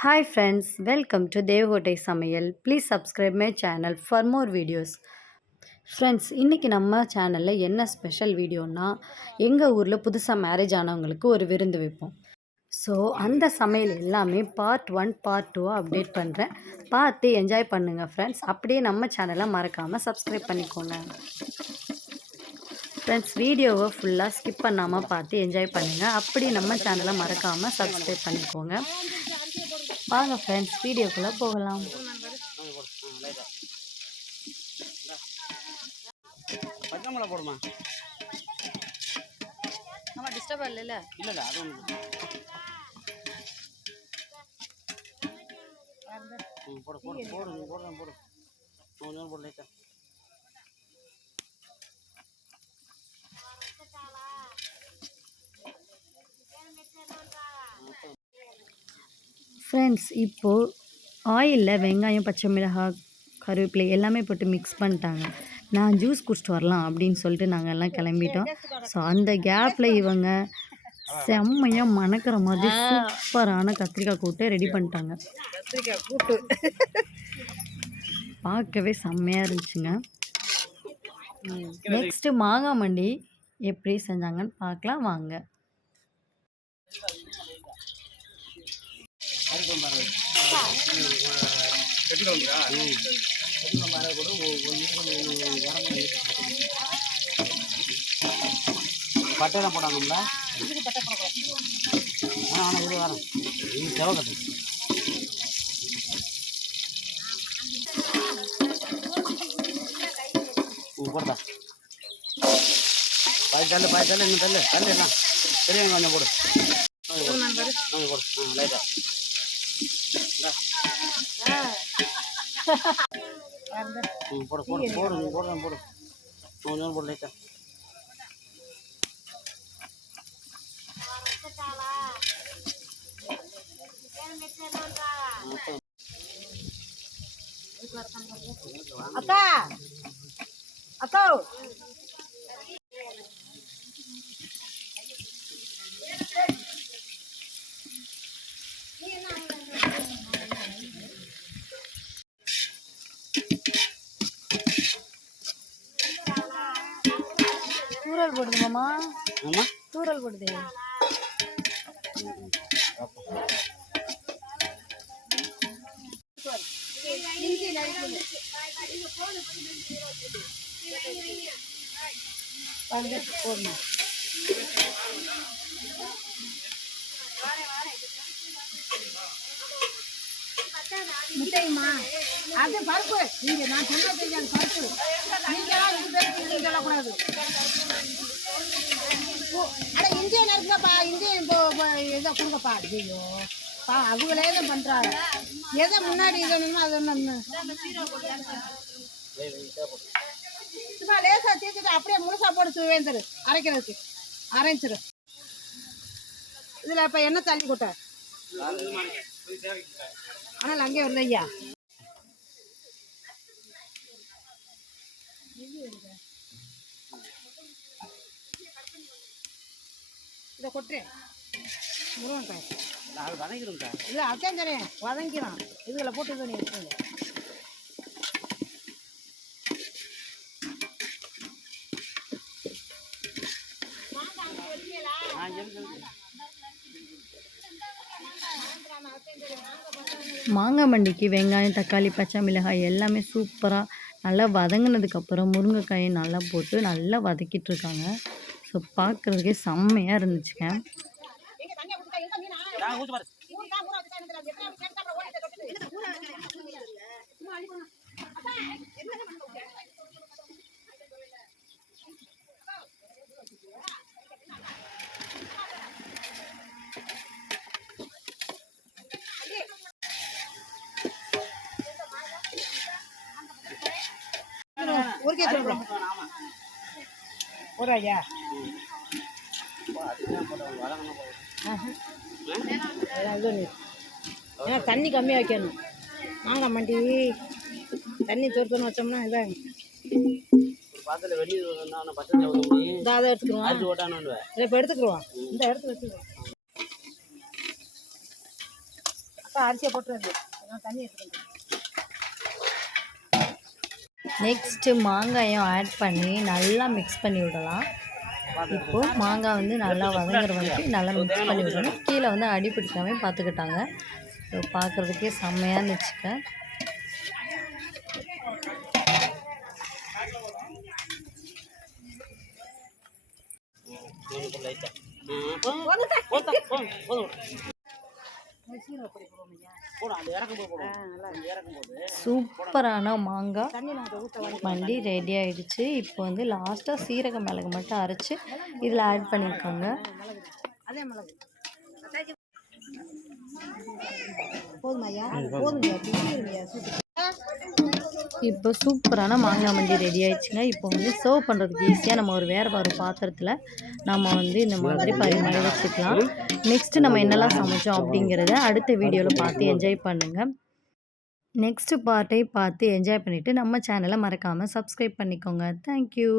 Hi friends, welcome to Devhotai Samayal. Please subscribe my channel for more videos. Friends இன்றைக்கி நம்ம சேனலில் என்ன special வீடியோனா எங்கள் ஊரில் புதுசாக மேரேஜ் ஆனவங்களுக்கு ஒரு விருந்து வைப்போம். ஸோ அந்த சமையல் எல்லாமே பார்ட் 1 பார்ட் 2 அப்டேட் பண்ணுறேன். பார்த்து என்ஜாய் பண்ணுங்கள் ஃப்ரெண்ட்ஸ். அப்படியே நம்ம சேனலை மறக்காமல் சப்ஸ்கிரைப் பண்ணிக்கோங்க. ஃப்ரெண்ட்ஸ் வீடியோவை ஃபுல்லாக ஸ்கிப் பண்ணாமல் பார்த்து என்ஜாய் பண்ணுங்கள். அப்படி நம்ம சேனலை மறக்காமல் சப்ஸ்கிரைப் பண்ணிக்கோங்க. வாங்க ஃப்ரெண்ட்ஸ் வீடியோக்குள்ளே போகலாம். பச்சைமலை போடுமா? நம்ம டிஸ்டர்ப் இல்லைல்ல? இல்லை அது ஒன்று போடு போடு போடு நீ போடுறேன் போடு கொஞ்சம் போடு லைட்டா. ஃப்ரெண்ட்ஸ் இப்போது ஆயிலில் வெங்காயம், பச்சை மிளகாய், கருவேப்பிலை எல்லாமே போட்டு மிக்ஸ் பண்ணிட்டாங்க. நான் ஜூஸ் குடிச்சிட்டு வரலாம் அப்படின்னு சொல்லிட்டு நாங்கள் எல்லாம் கிளம்பிட்டோம். ஸோ அந்த கேப்பில் இவங்க செம்மையாக மணக்கிற மாதிரி சூப்பரான கத்திரிக்காய் கூட்டு ரெடி பண்ணிட்டாங்க. கத்திரிக்காய் கூட்டு பார்க்கவே செம்மையாக இருந்துச்சுங்க. நெக்ஸ்ட்டு மாங்காய் மண்டி எப்படி செஞ்சாங்கன்னு பார்க்கலாம் வாங்க. பட்டையெல்லாம் போட்டாங்கல்ல ஆனால் ஒரு வாரம் இது செவக்கட்டு போடுதா பாய் தள்ளு இன்னும் தள்ளு எல்லாம் பெரியவங்க கொஞ்சம் போடு போடு லைட்டா போடு போடு போடு நீ போடுறேன் போடு கொஞ்சம் போடு லைட்டா. அக்கா அக்கா தூரல் போடுது மாமா, ஆமா தூரல் போடுது. போடணும் முட்டையுமா அது பருப்பு. நீங்க நான் சொன்ன தெரியாது பருப்பு. நீங்களாம் இது பேருக்கு சொல்லக்கூடாது. அட இந்தியன் இருக்குங்கப்பா, இந்தியன் இதை கொடுங்கப்பா. ஐயோ பா அவங்களே தான் பண்ணுறாங்க. எதை முன்னாடி இது வேணுமோ அது ஒன்று சும்மா லேசாக தீர்த்துட்டு அப்படியே முழுசா போட்டு சுவேந்தரு அரைக்கிறதுக்கு அரைச்சிரு. இதில் இப்போ என்ன தள்ளி கொட்ட ஆனால் அங்கே வருது ஐயா. இதை கொட்டுறேன் முருங்கக்காய் இல்லை அதான் தரேன் வதங்கிடும். இதுகளை போட்டு இது பண்ணி வச்சுக்கோங்க. மாங்காய் மண்டிக்கு வெங்காயம், தக்காளி, பச்சை மிளகாய் எல்லாமே சூப்பராக நல்லா வதங்கினதுக்கப்புறம் முருங்கைக்காயை நல்லா போட்டு நல்லா வதக்கிட்டு இருக்காங்க. ஸோ பார்க்குறதுக்கே செம்மையாக இருந்துச்சுங்க. ஒரு கேஜி ஒரு ஐயா ஏன்னா தண்ணி கம்மியாக வைக்கணும். மாங்காய் மண்டி தண்ணி தோர்த்துன்னு வச்சோம்னா இதான் அதை எடுத்துக்குருவோம். இப்போ எடுத்துக்குருவோம். இந்த இடத்துல வச்சுக்குவோம். இப்போ அரிசியை போட்டுருது தண்ணி எடுத்துக்கிட்டு நெக்ஸ்ட்டு மாங்காயும் ஆட் பண்ணி நல்லா மிக்ஸ் பண்ணி விடலாம். இப்போது மாங்காய் வந்து நல்லா வதங்குற வரைக்கும் நல்லா மிக்ஸ் பண்ணி விடணும். கீழே வந்து அடி பிடிக்காம பார்த்துக்கிட்டாங்க. பார்க்குறதுக்கே செம்மையாக இருந்துச்சுங்க. சூப்பரான மாங்காய் மண்டி ரெடி ஆயிடுச்சு. இப்போ வந்து லாஸ்ட்டாக சீரக மிளகு மட்டும் அரைச்சி இதில் ஆட் பண்ணியிருக்காங்க. அதே மிளகு போதுமையா போதுமையா இப்போ சூப்பரான மாங்காய் மண்டி ரெடி ஆயிடுச்சுங்க. இப்போ வந்து சர்வ் பண்ணுறதுக்கு ஈஸியாக நம்ம வேறு ஒரு பாத்திரத்தில் நம்ம வந்து இந்த மாதிரி பரிமாறி வச்சுக்கலாம். நெக்ஸ்ட்டு நம்ம என்னெல்லாம் சமைச்சோம் அப்படிங்கிறத அடுத்த வீடியோவில் பார்த்து என்ஜாய் பண்ணுங்கள். நெக்ஸ்ட்டு பார்ட்டை பார்த்து என்ஜாய் பண்ணிவிட்டு நம்ம சேனலை மறக்காமல் சப்ஸ்கிரைப் பண்ணிக்கோங்க. தேங்க்யூ.